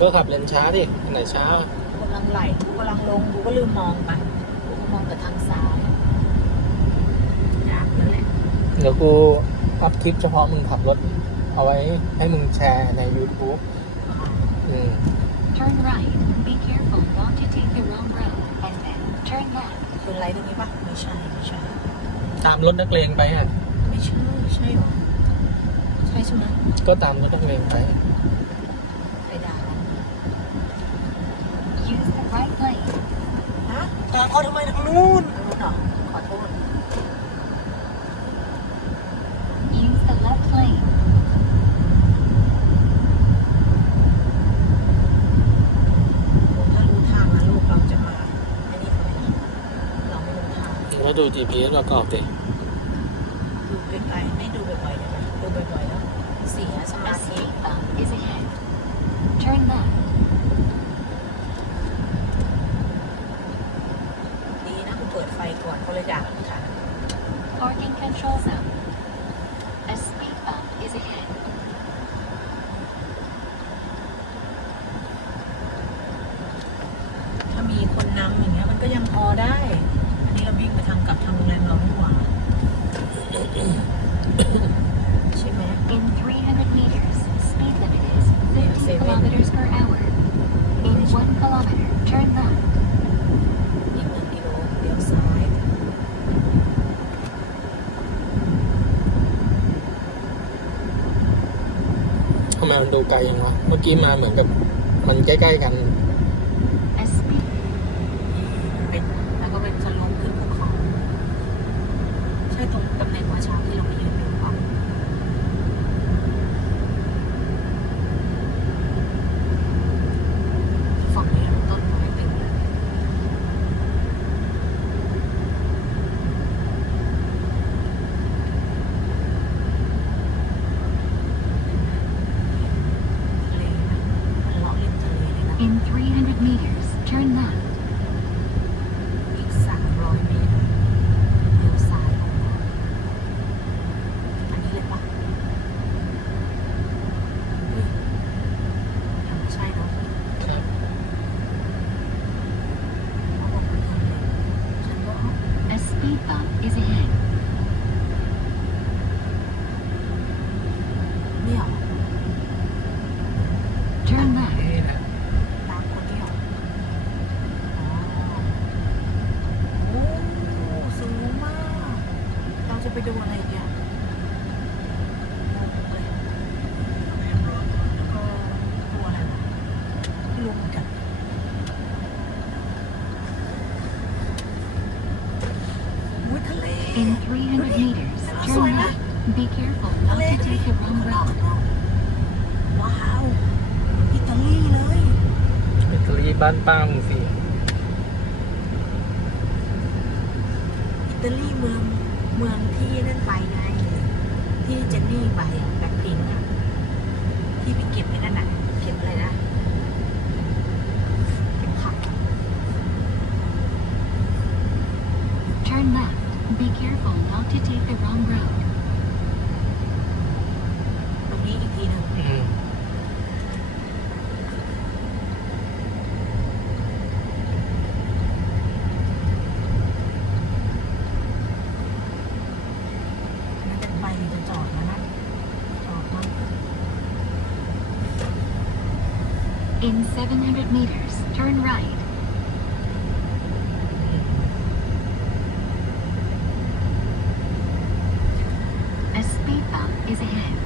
ก็ขับเลนช้าดิอัไหนช้ากำลังไหลกูกำลังลงกูก็ลืมมองไปกูก็มองแต่ทางซ้ายยากนั่นแหละเดี๋ยวกูอัพคลิปเฉพาะมึงขับรถ เอาไว้ให้มึงแชร์ใน YouTube อืม Turn right be careful not to take the wrong road and then turn left เป็ไไรตรงนี้ปะไม่ใช่ไม่ใช่ ตามรถนักเลงไปฮะไม่ใช่ใช่หรอ ช่ใช่ไหมก็ตามรถนักเลงไป ไปด่ามัน Use the right lane. ฮะด่าเขาทำไมทางนู้นทางนู้นเหรอขอโทษ Use the left lane. ถ้ารู้ทางนะลูกเราจะมาไอ้นี่ทำไมนะเราไม่รู้ทางแล้วดู GPS ประกอบดิดูไกลๆไม่ดูบ่อยๆได้ไหมดูบ่อยๆแล้วเสียสมา A ธิ speed bump is ahead. Turn left. ดีนะ กูเปิดไฟก่อนเขาเลยด่าไม่ทัน Parking control zone. A speed bump is ahead. ถ้ามีคนนำอย่างเงี้ยมันก็ยังพอได้ อันนี้เราวิ่งไปทางกลับทางโรงแรมเราไม่หวังใช่ไหม In 300 meters, speed limit is 50 kilometers per hour. In 1 kilometer, turn left. อีกหนึ่งกิโลเลี้ยวซ้าย ทำไมมันดูไกลยังวะเมื่อกี้มาเหมือนกับมันใกล้ ๆ กัน in 300 meters, turn left. ยทะเล In 300 meters, turn Sorry, left. Be careful ทะ not เล to take the wrong เรา road. ว้าว อิตาลีเลย อิตาลีบ้านป้ามึงสิ อิตาลีเมือง เมืองที่นั่นไปไง ที่เจนนี่ไปแบ็คพิงค์อะที่ไปเก็บไอ้นั่นอะเก็บอะไรนะเก็บผัก Turn left. Be careful not to take the wrong In 700 meters, turn right. A speed bump is ahead.